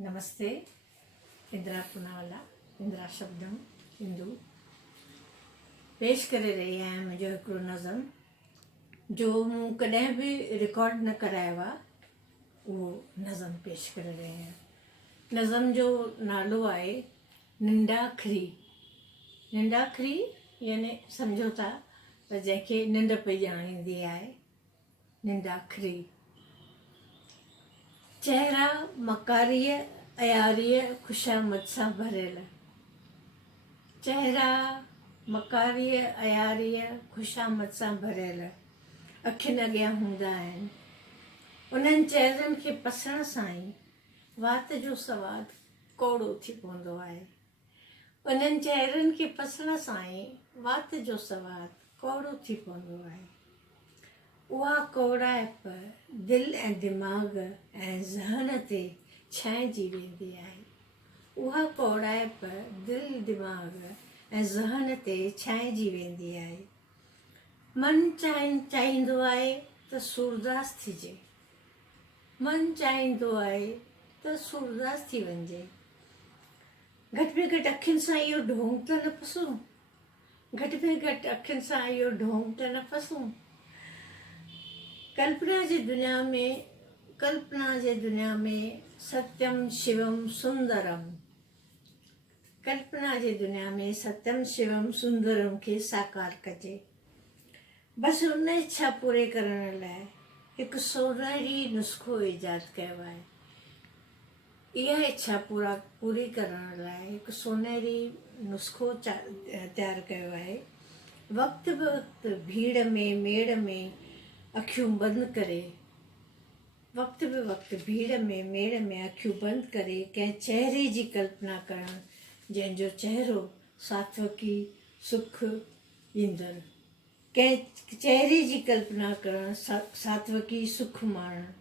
नमस्ते। इंदिरा पूनावाला इंदिरा शब्दम हिंदू पेश करे रही आहियां मुंहिंजो हिकिड़ो नज़म जो मूं कॾहिं बि रिकॉर्ड न करायो आहे। उहो नज़म पेश करे रही आहियां। नज़म जो नालो आहे निंडाखरी। निंडाखरी यानी सम्झो था त जंहिंखे निंड पई ॼाणींदी आहे, निंडाखरी। चेहरा मकारीअ अयारीअ खुशामद सां भरियल। चेहरा मकारीअ अयारीअ खुशामद सां भरियल अखियुनि अॻियां हूंदा आहिनि। उन्हनि चेहरनि खे पसण सां ई वात जो सवादु कौड़ो थी पवंदो आहे। उन्हनि चेहरनि खे पसण सां ई वात जो सवादु कौड़ो थी पवंदो आहे। उहा कौड़ाइप दिलि ऐं दिमाग़ ऐं ज़हन ते छांइजी वेंदी आहे। उहा कौड़ाइप दिलि दिमाग़ ऐं ज़हन ते छांइजी वेंदी आहे। मन चाहींदो आहे त सूरदास थिजे। मन चाहींदो आहे त सूरदास थी वञिजे। घटि में घटि अखियुनि सां इहो ढोंग त न फसूं। घटि में घटि अखियुनि सां इहो ढोंग त न फसूं। कल्पना जे दुनिया में सत्यम शिवम सुंदरम। कल्पना जे दुनिया में सत्यम शिवम सुंदरम खे साकार कजे। बसि उन इच्छा पूरे करण लाइ हिकु सोनेरी नुस्ख़ो ईजाद कयो आहे। इहा इच्छा पूरी करण लाइ हिकु सोनेरी नुस्ख़ो तयारु कयो आहे। वक़्तु बि वक़्तु भीड़ में मेड़ में अखियूं बंदि करे, वक़्तु बि वक़्तु भीड़ में मेड़ में अखियूं बंदि करे कंहिं चहिरे जी कल्पना करणु जंहिंजो चहिरो सात्विकी सुख ईंदड़। कंहिं चहिरे जी कल्पना करणु सात्विकी सुख माणणु।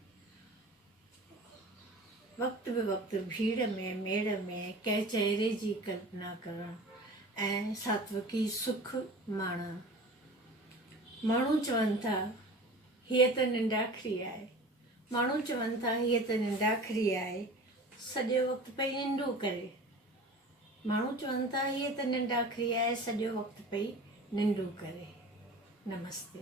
वक़्तु बि वक़्तु भीड़ में मेड़ में कंहिं चहिरे जी कल्पना करणु ऐं सात्विकी सुख माणणु। माण्हू चवनि था हीअ त निंडाखरी आहे। माण्हू चवनि था हीअ त निंडाखरी आहे, सॼो वक़्तु पई निंडूं करे। माण्हू चवनि था हीअ त निंडाखरी आहे, सॼो वक़्तु पई निंडूं करे। नमस्ते।